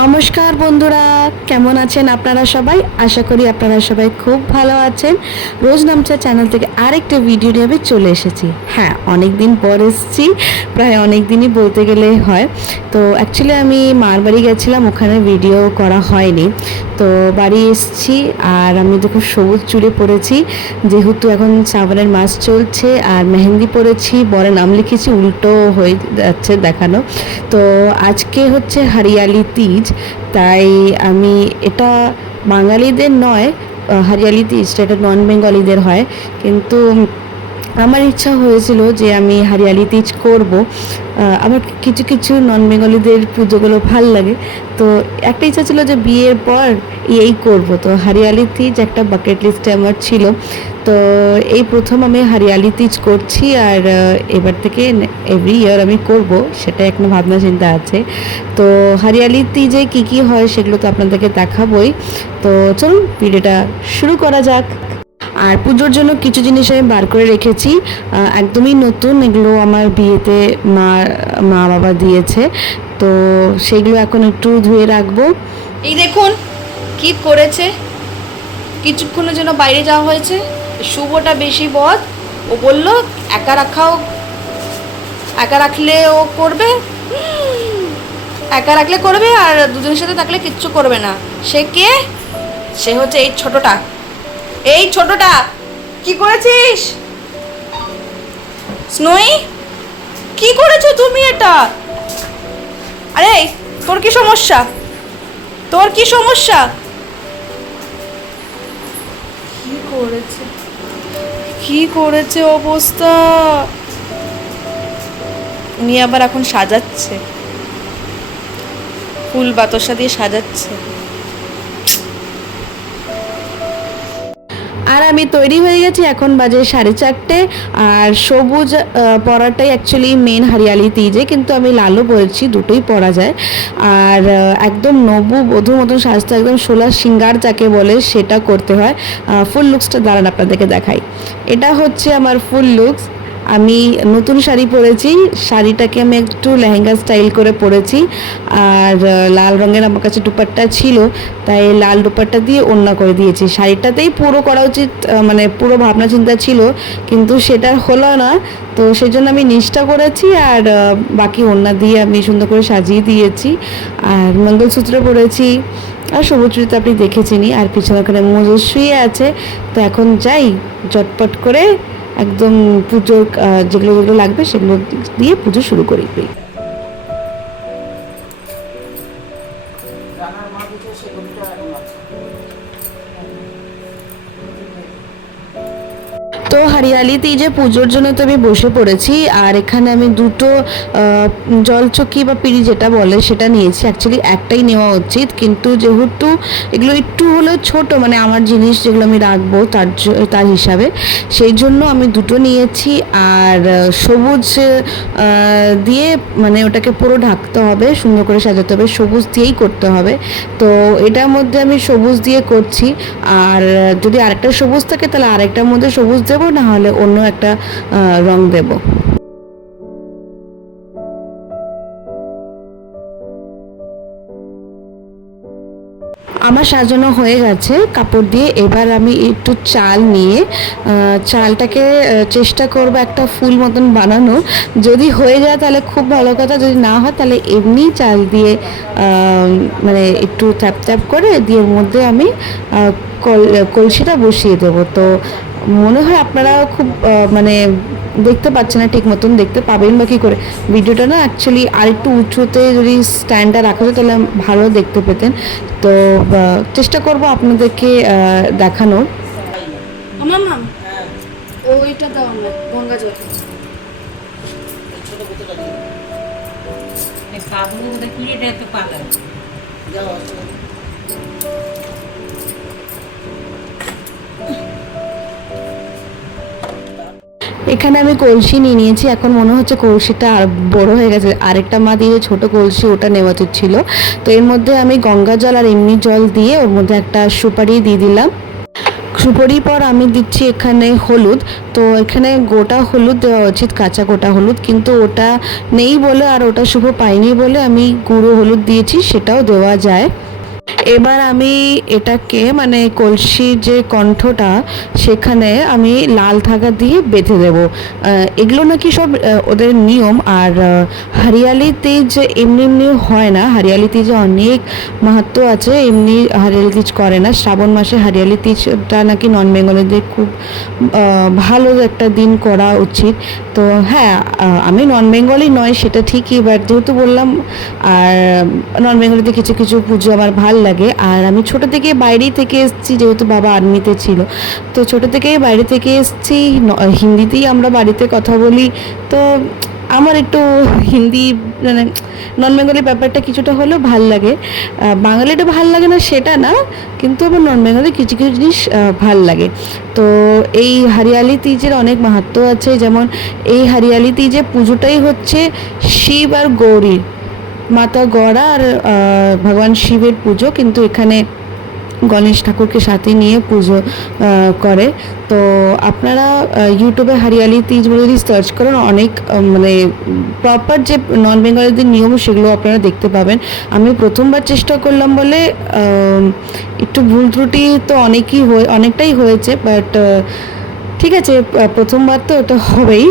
নমস্কার বন্ধুরা, কেমন আছেন আপনারা সবাই? আশা করি আপনারা সবাই খুব ভালো আছেন। রোজ নামচা চ্যানেল থেকে আরেকটা ভিডিও নিয়ে আমি চলে এসেছি। হ্যাঁ, অনেক দিন পর এসেছি, প্রায় অনেক দিনই বলতে গেলে হয়। তো অ্যাকচুয়ালি আমি মার বাড়ি গেছিলাম, ওখানে ভিডিও করা হয়নি। তো বাড়ি এসেছি আর আমি দেখো সবুজ চুড়ি পরেছি, যেহেতু এখন শ্রাবণের মাস চলছে। আর মেহেন্দি পরেছি, বরে নাম লিখেছি, উল্টো হয়ে যাচ্ছে দেখানো। তো আজকে হচ্ছে হরিয়ালি তিজ, তাই আমি এটা বাঙালিদের নয়, হরিয়ালি তিজটা এটা নন বেঙ্গলিদের হয়। কিন্তু আমার ইচ্ছা হয়েছিল যে আমি হরিয়ালি তিজ করব। আমার কিছু কিছু নন বেঙ্গলিদের পুজোগুলো ভাল লাগে, তো একটা ইচ্ছা ছিল যে বিয়ের পর এই করব। তো হরিয়ালি তিজ একটা বাকেট লিস্টে আমার ছিল। তো এই প্রথম আমি হরিয়ালি তিজ করছি, আর এবার থেকে এভরি ইয়ার আমি করব, সেটা এখনো ভাবনা চিন্তা আছে। তো হরিয়ালি তিজে কী কী হয় সেগুলো তো আপনাদেরকে দেখাবই। তো চলুন ভিডিওটা শুরু করা যাক। আর পুজোর জন্য কিছু জিনিস আমি বার করে রেখেছি, একদমই নতুন, এগুলো আমার বিয়েতে মা বাবা দিয়েছে। তো সেগুলো এখন একটু ধুয়ে রাখবো। এই দেখুন কি করেছে, কিছুক্ষণের জন্য বাইরে যাওয়া হয়েছে। শুভটা বেশি বদ, ও বলল একা রাখলে ও করবে, একা রাখলে করবে, আর দুজনের সাথে থাকলে কিচ্ছু করবে না। সে কে? সে হচ্ছে এই ছোটটা। কি করেছিস স্নোই? কি করেছো তুমি এটা? আরে তোর কি সমস্যা? কি করেছে অবস্থা? উনি আবার এখন সাজাচ্ছে, ফুল বাতাসা দিয়ে সাজাচ্ছে। আর আমি তৈরি হয়ে গেছি, এখন বাজে 4:30। আর সবুজ পরাটাই অ্যাকচুয়ালি মেন হরিয়ালি তিজে, কিন্তু আমি লালও পরেছি, দুটোই পরা যায়। আর একদম নবু বধূর মতন সাজতে, একদম 16 সিঙ্গার যাকে বলে সেটা করতে হয়। ফুল লুকসটা দাঁড়ান আপনাদেরকে দেখাই। এটা হচ্ছে আমার ফুল লুকস। আমি নতুন শাড়ি পরেছি, শাড়িটাকে আমি একটু লেহেঙ্গা স্টাইল করে পরেছি। আর লাল রঙের আমার কাছে দুপাট্টা ছিল, তাই লাল দুপাট্টা দিয়ে ওড়না করে দিয়েছি। শাড়িটাতেই পুরো করা উচিত, মানে পুরো ভাবনা চিন্তা ছিল, কিন্তু সেটা হলো না। তো সেই জন্য আমি নিচটা করেছি, আর বাকি ওড়না দিয়ে আমি সুন্দর করে সাজিয়ে দিয়েছি। আর মঙ্গলসূত্র পরেছি, আর সবুজ চুড়িতে আপনি দেখেছেনই। আর পিছনে ওখানে মজুর শুয়ে আছে। তো এখন যাই চটপট করে একদম পুজোর যেগুলো যেগুলো লাগবে সেগুলো দিয়ে পুজো শুরু করি। তো হরিয়ালি তিজে পুজোর জন্য তো আমি বসে পড়েছি। আর এখানে আমি দুটো জলচকি বা পিঁড়ি যেটা বলে সেটা নিয়েছি। অ্যাকচুয়ালি একটাই নেওয়া উচিত, কিন্তু যেহেতু এগুলো একটু হলেও ছোট, মানে আমার জিনিস যেগুলো আমি রাখবো তার হিসাবে, সেই জন্য আমি দুটো নিয়েছি। আর সবুজ দিয়ে মানে ওটাকে পুরো ঢাকতে হবে, সুন্দর করে সাজাতে হবে, সবুজ দিয়েই করতে হবে। তো এটার মধ্যে আমি সবুজ দিয়ে করছি। আর যদি আরেকটা সবুজ থাকে তাহলে আরেকটার মধ্যে সবুজ দেবো, না হলে অন্য একটা রং দেবো। আমার সাজানো হয়ে গেছে কাপড় দিয়ে। এবার আমি একটু চাল নিয়ে চালটাকে চেষ্টা করবো একটা ফুল মতন বানানো। যদি হয়ে যায় তাহলে খুব ভালো কথা, যদি না হয় তাহলে এমনি চাল দিয়ে মানে একটু থ্যাপ থ্যাপ করে দিয়ে ওর মধ্যে আমি কলসিটা বসিয়ে দেবো। তো মনে হয় আপনারা খুব মানে দেখতে পাচ্ছেন না, ঠিক মতন দেখতে পাবেন বা কী করে? ভিডিওটা না অ্যাকচুয়ালি আরেকটু উঁচুতে যদি স্ট্যান্ডটা রাখা যায় তাহলে ভালো দেখতে পেতেন। তো চেষ্টা করব আপনাদেরকে দেখানোর। মাম ওইটা দাও না, গঙ্গা জল। এখানে আমি কলসি নিয়ে নিয়েছি। এখন মনে হচ্ছে কলসিটা আর বড় হয়ে গেছে, আরেকটা মা দিয়ে ছোট কলসি ওটা নেওয়া উচিত ছিল। তো এর মধ্যে আমি গঙ্গা জল আর এমনি জল দিয়ে ওর মধ্যে একটা সুপারি দিয়ে দিলাম। সুপারি পর আমি দিচ্ছি এখানে হলুদ। তো এখানে গোটা হলুদ দেওয়া উচিত, কাঁচা গোটা হলুদ, কিন্তু ওটা নেই বলে আর ওটা শুভ পাইনি বলে আমি গুঁড়ো হলুদ দিয়েছি, সেটাও দেওয়া যায়। এবার আমি এটাকে মানে কলসির যে কণ্ঠটা সেখানে আমি লাল ধাগা দিয়ে বেঁধে দেব। এগুলো নাকি সব ওদের নিয়ম। আর হরিয়ালি তিজ এমনি এমনি হয় না, হরিয়ালি তিজে অনেক মাহাত্ম্য আছে, এমনি হরিয়ালি তিজ করে না। শ্রাবণ মাসে হরিয়ালি তিজটা নাকি নন বেঙ্গলিদের খুব ভালো একটা দিন করা উচিত। তো হ্যাঁ, আমি নন বেঙ্গলি নয় সেটা ঠিকই, বাট যেহেতু বললাম, আর নন বেঙ্গলিতে কিছু কিছু পুজো আমার ভাল লাগে। আর আমি ছোটো থেকে বাইরেই থেকে এসেছি, যেহেতু বাবা আর্মিতে ছিল, তো ছোটো থেকেই বাইরে থেকে এসেছি। হিন্দিতেই আমরা বাড়িতে কথা বলি, তো আমার একটু হিন্দি মানে নন বেঙ্গলি ব্যাপারটা কিছুটা হলেও ভাল লাগে। বাঙালিটা ভাল লাগে না সেটা না, কিন্তু আমার নন বেঙ্গলি কিছু কিছু জিনিস ভাল লাগে। তো এই হরিয়ালি তিজের অনেক মাহাত্ম্য আছে। যেমন এই হরিয়ালি তিজে পুজোটাই হচ্ছে শিব আর গৌরীর, মাতা গড়া আর ভগবান শিবের পুজো, কিন্তু এখানে গণেশ ঠাকুরকে সাথে নিয়ে পুজো করে। তো আপনারা ইউটিউবে হরিয়ালি তিজ বলে যদি সার্চ করেন, অনেক মানে প্রপার যে নন বেঙ্গলিদের নিয়ম সেগুলো আপনারা দেখতে পাবেন। আমি প্রথমবার চেষ্টা করলাম বলে একটু ভুল ত্রুটি তো অনেকটাই হয়েছে, বাট ঠিক আছে, প্রথমবার তো ওটা হবেই।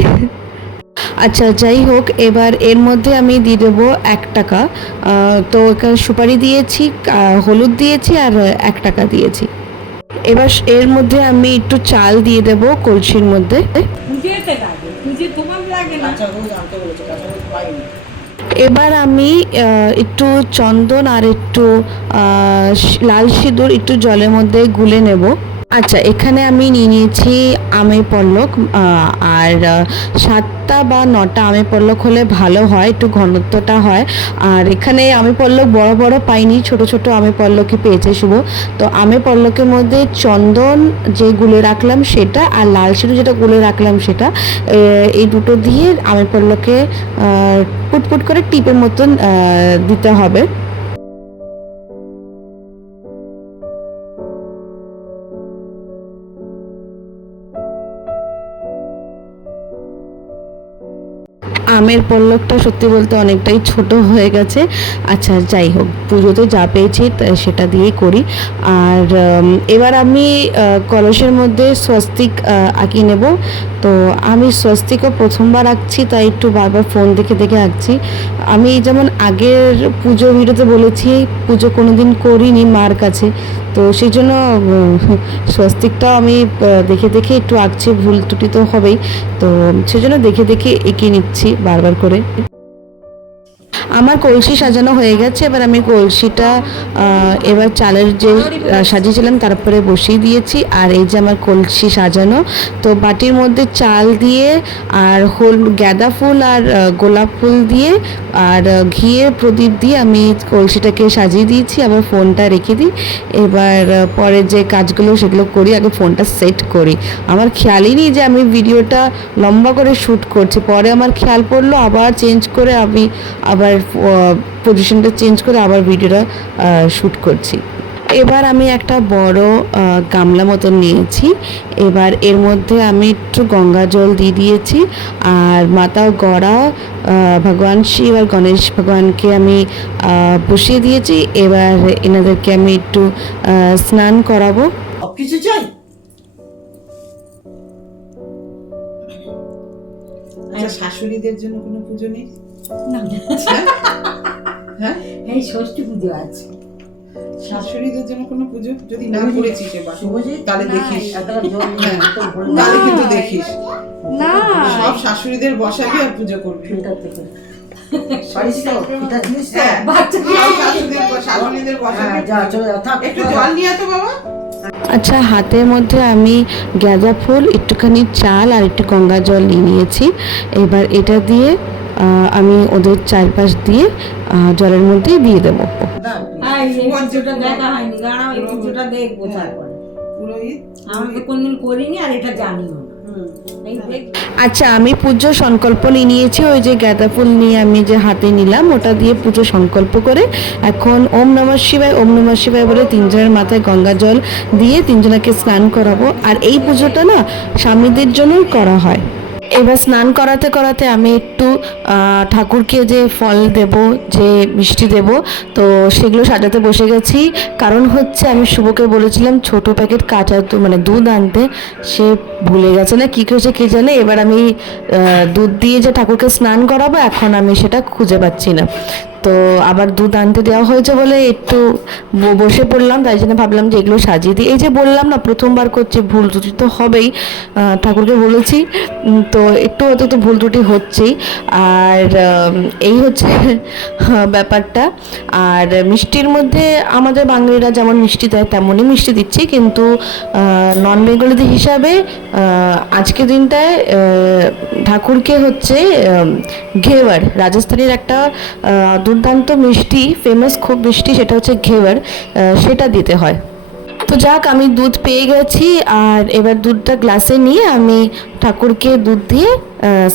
আচ্ছা, যাই হোক, এবার এর মধ্যে আমি দিয়ে দেবো 1 টাকা। তো এখানে সুপারি দিয়েছি, হলুদ দিয়েছি আর 1 টাকা দিয়েছি। এবার এর মধ্যে আমি একটু চাল দিয়ে দেবো কলসির মধ্যে। এবার আমি একটু চন্দন আর একটু লাল সিঁদুর একটু জলের মধ্যে গুলে নেব। আচ্ছা, এখানে আমি নিয়ে নিয়েছি আমের পল্লব, আর 7টা বা 9টা আমের পল্লব হলে ভালো হয়, একটু ঘনত্বটা হয়। আর এখানে আমের পল্লব বড় বড় পাইনি, ছোট ছোট আমের পল্লবই পেয়েছে শুভ। তো আমের পল্লবের মধ্যে চন্দন যে গুলে রাখলাম সেটা, আর লাল সিঁদুর যেটা গুলে রাখলাম সেটা, এই দুটো দিয়ে আমের পল্লবকে পুটপুট করে টিপের মতন দিতে হবে। আমের পল্লবটা সত্যি বলতে অনেকটাই ছোট হয়ে গেছে। আচ্ছা, যাই হোক, পুজোতে যা পেয়েছি সেটা দিয়েই করি। আর এবার আমি কলসের মধ্যে স্বস্তিক আঁকিয়ে নেব। তো আমি স্বস্তিকও প্রথমবার আঁকছি, তাই একটু বারবার ফোন দেখে দেখে আঁকছি। আমি যেমন আগের পুজো ভিডিওতে বলেছি, পুজো কোনোদিন করিনি মার কাছে, তো সেই জন্য স্বস্তিকটাও আমি দেখে দেখে একটু আঁকছি, ভুল ত্রুটি তো হবেই, তো সেই জন্য দেখে দেখে এঁকে নিচ্ছি বারবার করে। আমার কলসি সাজানো হয়ে গেছে। এবার আমি কলসিটা এবার চালের যে সাজিয়েছিলাম তারপরে বসিয়ে দিয়েছি। আর এই যে আমার কলসি সাজানো, তো বাটির মধ্যে চাল দিয়ে আর গাঁদা ফুল আর গোলাপ ফুল দিয়ে আর ঘিয়ের প্রদীপ দিয়ে আমি কলসিটাকে সাজিয়ে দিয়েছি। আবার ফোনটা রেখে দিই। এবার পরে যে কাজগুলো সেগুলো করি, আগে ফোনটা সেট করি। আমার খেয়ালই নেই যে আমি ভিডিওটা লম্বা করে শ্যুট করছি, পরে আমার খেয়াল পড়লো, আবার চেঞ্জ করে আমি আবার পজিশনটা চেঞ্জ করে আবার ভিডিওটা শ্যুট করছি। এবার আমি একটা বড় গামলা মতন নিয়েছি। এবার এর মধ্যে আমি একটু গঙ্গা জল দিয়ে দিয়েছি। আর মাতা গড়া ভগবান শিব আর গণেশ ভগবানকে আমি বসিয়ে দিয়েছি। এবার এনাদেরকে আমি একটু স্নান করাবো। কিছু চাই আচ্ছা, শাশুড়িদের জন্য কোনো পুজো নেই? হ্যাঁ, এই ষষ্ঠী পুজো আছে। শাশুড়িদের জন্য কোনো পুজো যদি না করেছিস এবার, তাহলে দেখিস, হ্যাঁ। তাহলে কিন্তু দেখিস না, সব শাশুড়িদের বসাবি আর পুজো করবি। হ্যাঁ, শাশুড়িদের বসাবি। একটু জল নিয়ে তো বাবা। আচ্ছা, হাতের মধ্যে আমি গাঁদা ফুল, একটুখানি চাল আর একটু গঙ্গা জল নিয়ে নিয়েছি। এবার এটা দিয়ে আমি ওদের চারপাশ দিয়ে জলের মধ্যে দিয়ে দেবো। দেখা হয়নি, দাঁড়াও এই পুজোটা দেখবো তারপরে। পুরোহিত আমি তো কোনদিন করিনি আর এটা জানিও না। আচ্ছা, আমি পুজো সংকল্প নিয়েছি, ওই যে গাঁদা ফুল নিয়ে আমি যে হাতে নিলাম ওটা দিয়ে পুজো সংকল্প করে এখন ওম নমঃ শিবায় ওম নমঃ শিবায় বলে তিনজনের মাথায় গঙ্গা জল দিয়ে তিনজনকে স্নান করাবো। আর এই পুজোটা না স্বামীদের জন্যই করা হয়। এবার স্নান করাতে করাতে আমি একটু ঠাকুরকে যে ফল দেব, যে মিষ্টি দেব, তো সেগুলো সাজাতে বসে গেছি। কারণ হচ্ছে আমি শুভকে বলেছিলাম ছোট প্যাকেট কাঁচা মানে দুধ আনতে, সে ভুলে গেছে না কী করেছে কে জানে। এবার আমি দুধ দিয়ে যে ঠাকুরকে স্নান করাবো এখন আমি সেটা খুঁজে পাচ্ছি না। তো আবার দুধ আনতে দেওয়া হয়েছে বলে একটু বসে পড়লাম, তাই জন্য ভাবলাম যে এগুলো সাজিয়ে দিই। এই যে বললাম না প্রথমবার করছি, ভুল ত্রুটি তো হবেই, ঠাকুরকে বলেছি তো একটু হয়তো তো ভুল ত্রুটি হচ্ছেই। আর এই হচ্ছে ব্যাপারটা। আর মিষ্টির মধ্যে আমাদের বাঙালিরা যেমন মিষ্টি দেয় তেমনই মিষ্টি দিচ্ছি, কিন্তু নন বেঙ্গলিদের হিসাবে আজকের দিনটায় ঠাকুরকে হচ্ছে ঘেওয়ার, রাজস্থানের একটা দুর্দান্ত মিষ্টি, ফেমাস খুব মিষ্টি, সেটা হচ্ছে ঘেওয়ার, সেটা দিতে হয়। তো যাক, আমি দুধ পেয়ে গেছি আর এবার দুধটা গ্লাসে নিয়ে আমি ঠাকুরকে দুধ দিয়ে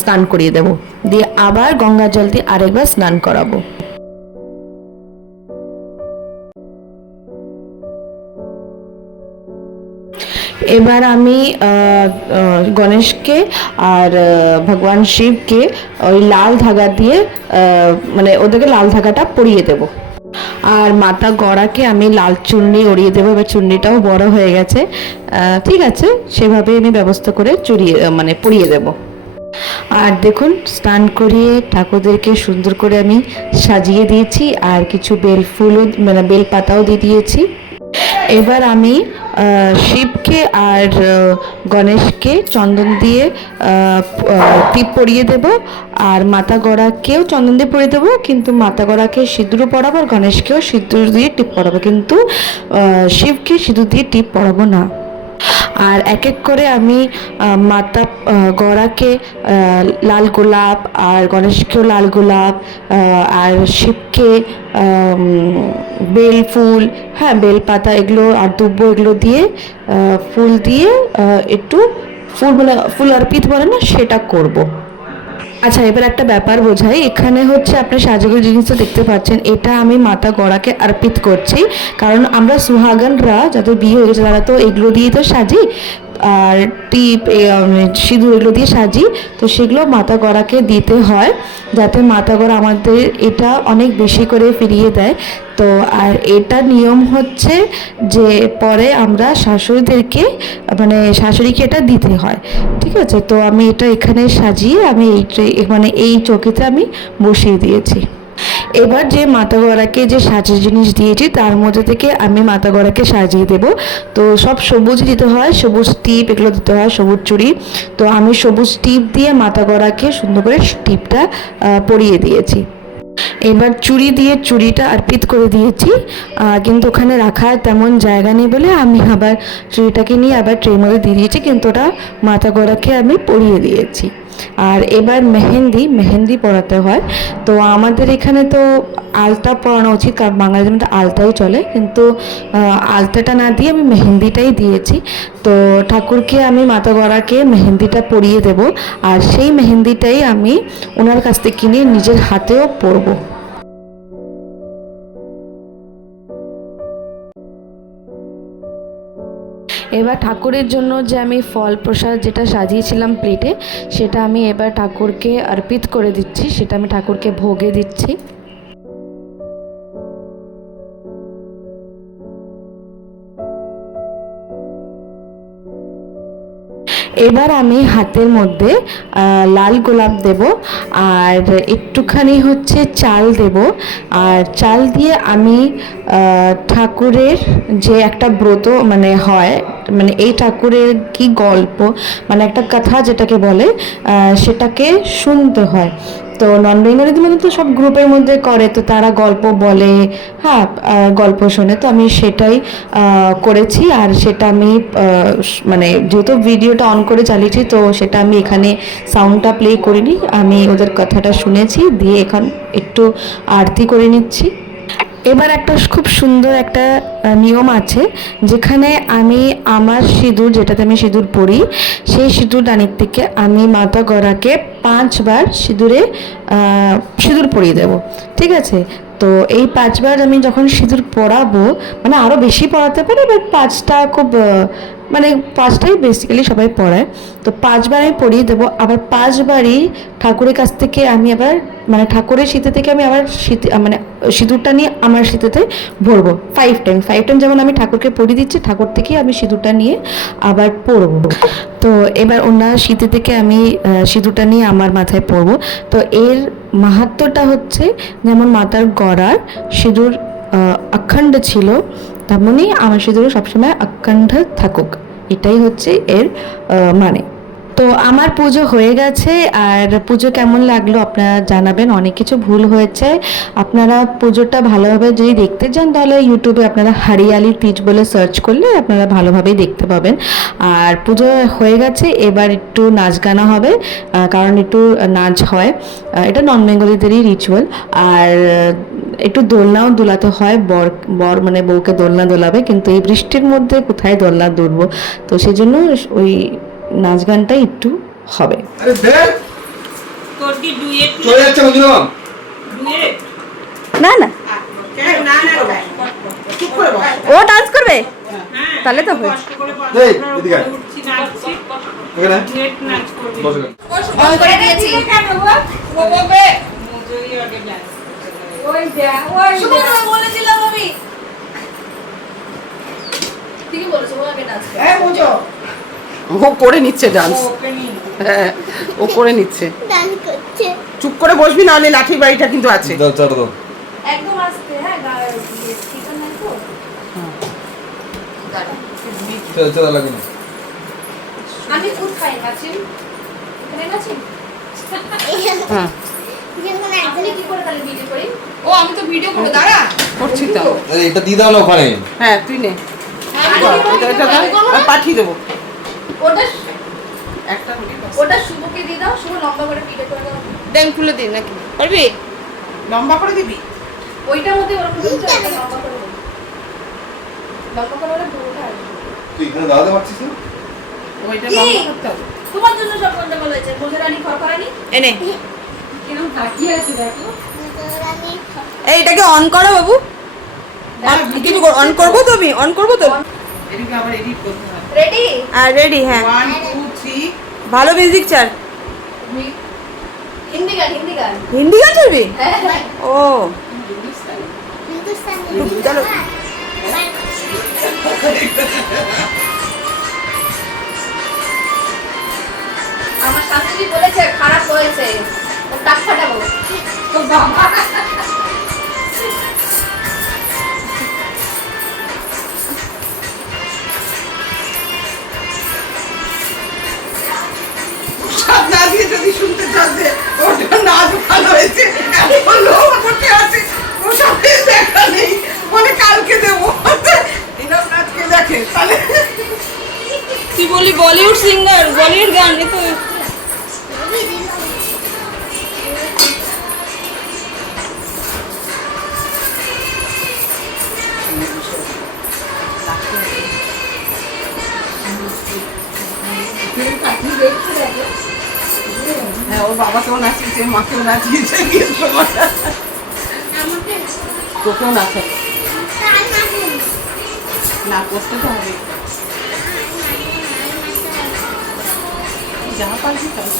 স্নান করিয়ে দেব, দিয়ে আবার গঙ্গা জল দিয়ে আরেকবার স্নান করাবো। এবার আমি গণেশকে আর ভগবান শিবকে ওই লাল ধাগা দিয়ে মানে ওদেরকে লাল ধাগাটা পরিয়ে দেব। আর মাতা গড়াকে আমি লাল চুন্নি উড়িয়ে দেবো। এবার চুন্নিটাও বড় হয়ে গেছে, ঠিক আছে, সেভাবে আমি ব্যবস্থা করে মানে পরিয়ে দেব। আর দেখুন স্নান করিয়ে ঠাকুরদেরকে সুন্দর করে আমি সাজিয়ে দিয়েছি আর কিছু বেল ফুলও মানে বেল পাতাও দিয়ে দিয়েছি। এবার আমি শিবকে আর গণেশকে চন্দন দিয়ে টিপ পরিয়ে দেব, আর মাতা গড়াকেও চন্দন দিয়ে পরিয়ে দেবো, কিন্তু মাতা গড়াকে সিঁদুরও পরাবো আর গণেশকেও সিঁদুর দিয়ে টিপ পরাবো, কিন্তু শিবকে সিঁদুর দিয়ে টিপ পরাবো না। আর এক এক করে আমি মাতা গড়াকে লাল গোলাপ আর গণেশকেও লাল গোলাপ আর শিবকে বেল ফুল, হ্যাঁ বেল পাতা এগুলো আর দুব্বো এগুলো দিয়ে ফুল দিয়ে একটু ফুল মানে ফুল অর্পিত বলে না, সেটা করব। আচ্ছা, এবার একটা ব্যাপার বোঝাই। এখানে হচ্ছে আপনি সাজগোজ জিনিসটা দেখতে পাচ্ছেন, এটা আমি মাতা গড়াকে অর্পিত করছি, কারণ আমরা সুহাগনরা যাদের বিয়ে হয়ে গেছে তারা তো এগুলো দিয়ে তো সাজি, আর টিপ সিঁদুর এগুলো দিয়ে সাজি, তো সেগুলো মাতা গড়াকে দিতে হয় যাতে মাতা গড়া আমাদের এটা অনেক বেশি করে ফিরিয়ে দেয়। তো আর এটা নিয়ম হচ্ছে যে পরে আমরা শাশুড়িদেরকে মানে শাশুড়িকে এটা দিতে হয়, ঠিক আছে। তো আমি এটা এখানে সাজিয়ে আমি মানে এই চৌকিতে আমি বসিয়ে দিয়েছি। এবার যে মাতা গড়াকে যে সাজের জিনিস দিয়েছি তার মধ্যে থেকে আমি মাতা গড়াকে সাজিয়ে দেব। তো সব সবুজ দিতে হয়, সবুজ টিপ এগুলো দিতে হয়, সবুজ চুড়ি। তো আমি সবুজ টিপ দিয়ে মাতা গড়াকে সুন্দর করে টিপটা পরিয়ে দিয়েছি। এবার চুড়ি দিয়ে চুড়িটা অর্পিত করে দিয়েছি, কিন্তু ওখানে রাখার তেমন জায়গা নেই বলে আমি আবার চুড়িটাকে নিয়ে আবার ট্রের মধ্যে দিয়ে দিয়েছি, কিন্তু ওটা মাতা গড়াকে আমি পরিয়ে দিয়েছি। আর এবার মেহেন্দি পরাতে হয়। তো আমাদের এখানে তো আলতা পরানো উচিত, কারণ বাঙালিদের মধ্যে আলতাই চলে, কিন্তু আলতাটা না দিয়ে আমি মেহেন্দিটাই দিয়েছি। তো ঠাকুরকে আমি মাতা গড়াকে মেহেন্দিটা পরিয়ে দেব, আর সেই মেহেন্দিটাই আমি ওনার কাছ থেকে কিনে নিজের হাতেও পরবো। এবার ঠাকুরের জন্য যে আমি ফল প্রসাদ যেটা সাজিয়েছিলাম প্লেটে, সেটা আমি এবার ঠাকুরকে অর্পিত করে দিচ্ছি, সেটা আমি ঠাকুরকে ভোগে দিচ্ছি। এবার আমি হাতের মধ্যে লাল গোলাপ দেব আর একটুখানি হচ্ছে চাল দেব, আর চাল দিয়ে আমি ঠাকুরের যে একটা ব্রত মানে হয়, মানে এই ঠাকুরের কি গল্প মানে একটা কথা যেটাকে বলে সেটাকে শুনতে হয়। তো নন বেঙ্গলিদের মধ্যে তো সব গ্রুপের মধ্যে করে, তো তারা গল্প বলে, হ্যাঁ গল্প শোনে, তো আমি সেটাই করেছি। আর সেটা আমি মানে যেহেতু ভিডিওটা অন করে চালিয়েছি, তো সেটা আমি এখানে সাউন্ডটা প্লে করিনি, আমি ওদের কথাটা শুনেছি, দিয়ে এখন একটু আরতি করে নিচ্ছি। এবার একটা খুব সুন্দর একটা নিয়ম আছে, যেখানে আমি আমার সিঁদুর, যেটাতে আমি সিঁদুর পরি, সেই সিঁদুরদানির থেকে আমি মাতা গড়াকে 5 বার সিঁদুর পরিয়ে দেব। ঠিক আছে? তো এই 5 বার আমি যখন সিঁদুর পরাবো, মানে আরও বেশি পরাতে পারে, বাট 5টা খুব মানে 5টাই বেসিক্যালি সবাই পড়ায়। তো 5 বার আমি পরিয়ে দেবো। আবার 5 বারই ঠাকুরের কাছ থেকে আমি আবার, মানে ঠাকুরের শীতে থেকে আমি আবার মানে সিঁদুরটা নিয়ে আমার শীতেতে ভরবো 5 টাইম। যেমন আমি ঠাকুরকে পরিয়ে দিচ্ছি, ঠাকুর থেকেই আমি সিঁদুরটা নিয়ে আবার পরবো। তো এবার ওনার শীতে থেকে আমি সিঁদুরটা নিয়ে আমার মাথায় পরবো। তো এর মাহাত্ম্যটা হচ্ছে, যেমন মাতার গড়ার সিঁদুর অখণ্ড ছিল, তেমনই আমার সিঁদুরও সবসময় অখণ্ড থাকুক, এটাই হচ্ছে এর মানে। তো আমার পুজো হয়ে গেছে, আর পুজো কেমন লাগলো আপনারা জানাবেন। অনেক কিছু ভুল হয়েছে, আপনারা পুজোটা ভালোভাবে যদি দেখতে চান তাহলে ইউটিউবে আপনারা হরিয়ালি তিজ বলে সার্চ করলে আপনারা ভালোভাবেই দেখতে পাবেন। আর পুজো হয়ে গেছে, এবার একটু নাচ গানা হবে, কারণ একটু নাচ হয়, এটা নন বেঙ্গলিদেরই রিচুয়াল। আর একটু দোলনাও দোলাতে হয়, বর মানে বউকে দোলনা দোলাবে, কিন্তু এই বৃষ্টির মধ্যে কোথায় দোলনা দুলবো, তো সেই জন্য ওই নাচ গানটা একটু হবে। আরে দেখ তোর কি ডুয়েট চলে যাচ্ছে মঞ্জুরাম। ডুয়েট না না, না না চুপ করে বস। ও ডান্স করবে, তাহলে তো হয়েছে। কষ্ট করে এই, এদিকে আয়। উঠছি নাচছি এখানে ডুয়েট নাচ করবি বসে গেল। অন করে দিয়েছি। মজুরি আগে ডান্স ওই যা ওই শুভ বলেছিলাম আমি। ঠিকই বলেছো, ও আগে নাচ করে। হ্যাঁ বুঝো, ও করে নিচ্ছে ডান্স। ওপেনিং হ্যাঁ ও করে নিচ্ছে। ডান্স করছে। চুপ করে বসবি, না হলে লাঠি বাড়িটা কিন্তু আছে। দাও চাটা দাও। একদম আস্তে, হ্যাঁ স্পিকার নাই তো। দাঁড়া। চলা লাগে না। আমি ফুড খাই নাচিম। এখানে নাচিম। হ্যাঁ যখন আপনি কি করে তাহলে ভিডিও করি? ও আমি তো ভিডিও করব, হ্যাঁ। দাঁড়া। করছি তো। আরে এটা দিয়ে দাও না ওখানে। হ্যাঁ তুই নে। এটা দাও, আমি পাঠিয়ে দেবো ওটা একটা। ওটা শুভকে দিয়ে দাও, শুভ লম্বা করে ভিডিও করে দাও। ড্যাং খুলে দিন নাকি পারবি? লম্বা করে দিবি। ওইটার মধ্যে ওরকম কিছু একটা লম্বা করে দাও। লম্বা করে ওটা পুরোটা আসবে। তুই এখানে দাঁড়াতে পারছিস না? ওইটা কি? লম্বা করতে হবে। তোমার জন্য সব গন্ডগোল হয়েছে, মুজরানি খরখরানি। এনে কেমন তাকিয়ে আছে দেখো আমি এইটাকে অন করো বাবু। কিছু অন করবো তো, আমি অন করবো তো। এদিকে আবার এডিট করতে হবে। রেডি? আর রেডি? হ্যাঁ 1 2 3। ভালো মিউজিক চার। হিন্দি গান, হিন্দি গান। হিন্দি গান চলবে? হ্যাঁ। ও হিন্দুস্তানি চলো। আমার শাশুড়ি বলেছে খারাপ হয়েছে, ও টাক ফাটাবো। তো বাবা না দিয়ে যদি শুনতে চাচ্ছে ওটা নাচ ভালো হয়েছে, এমন লোক করতে আছে ও সবই দেখা নেই, মানে কালকে দেবো এরকম নাচকে দেখে তাহলে। তুই বলি বলিউড সিঙ্গার, বলিউড গান এ তো। হ্যাঁ ওর বাবাকেও নাচিয়েছে, মাকেও নাচিয়েছে, বিয়ের সময় তোকেও নাচাবে। না করতে তো হবে, যা পারবি তাই।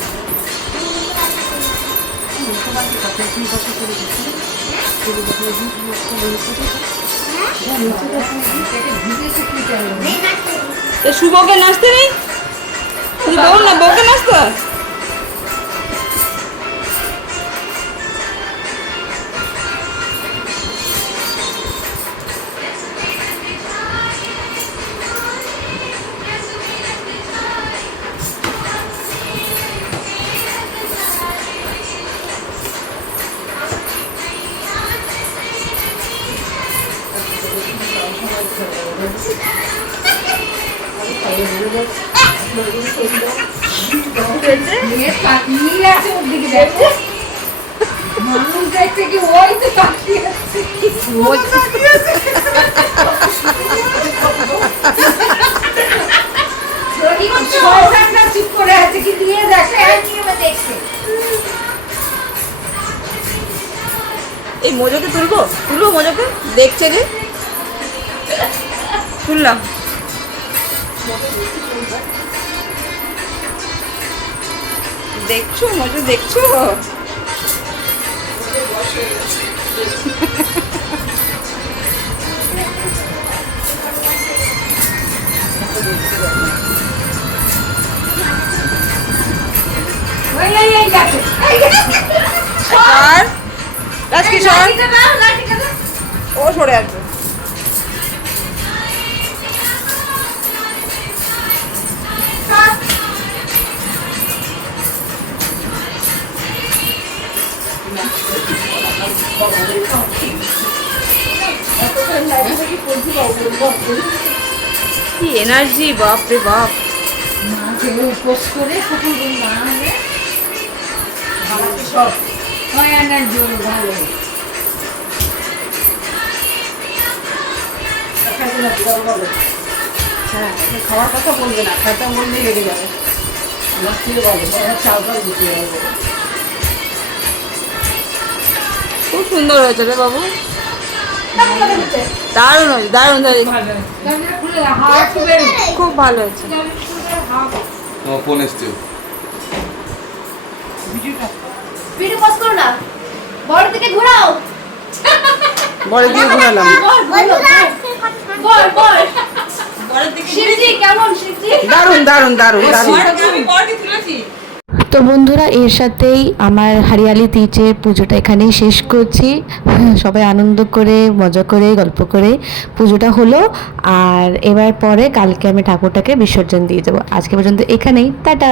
শুভকে নাচতে নেই, শুধু বল না, বউকে নাচতে হয়। তাকিয়ে আছে ওর দিকে দেখো মানুষ দেখছে কি ওই তো তাকিয়ে আছে শয়তানটা চুপ করে আছে কি দিয়ে দেখে দেখছে এই মোজোকে তুলবো মোজোকে দেখছে যে তুললাম। দেখছো মোজো দেখছো? ওই এই দেখো আর রাজকি সর, ও সরে আসবে। কি এনার্জি, বাপ রে বাপ। মাকে উপোস করে ঠাকুর মা হয়ে আমাকে সব হয় আনার জন্য ভালো হ্যাঁ খাওয়ার কথা বলবে না, খাতা বললেই রেগে যাবে। আমার খেয়ে বলে চাউটা দিতে হবে। খুব সুন্দর হয়েছে রে বাবু, দারুণ হয়েছে, দারুণ দারুণ, খুলে হাত বের খুব ভালো হয়েছে। আমার ফোন এসছে। ভিডিও পজ করো না, বড় দিকে ঘোরাও। বড় দিয়ে ঘোরালাম। বন্ধুরা বল বল শিবজি কেমন শিবজি? দারুণ দারুণ দারুণ দারুণ। তো বন্ধুরা, এর সাথেই আমার হরিয়ালি তিজের পুজোটা এখানেই শেষ করছি। সবাই আনন্দ করে মজা করে গল্প করে পুজোটা হলো। আর এবার পরে কালকে আমি ঠাকুরটাকে বিসর্জন দিয়ে যাবো। আজকে পর্যন্ত এখানেই, টাটা।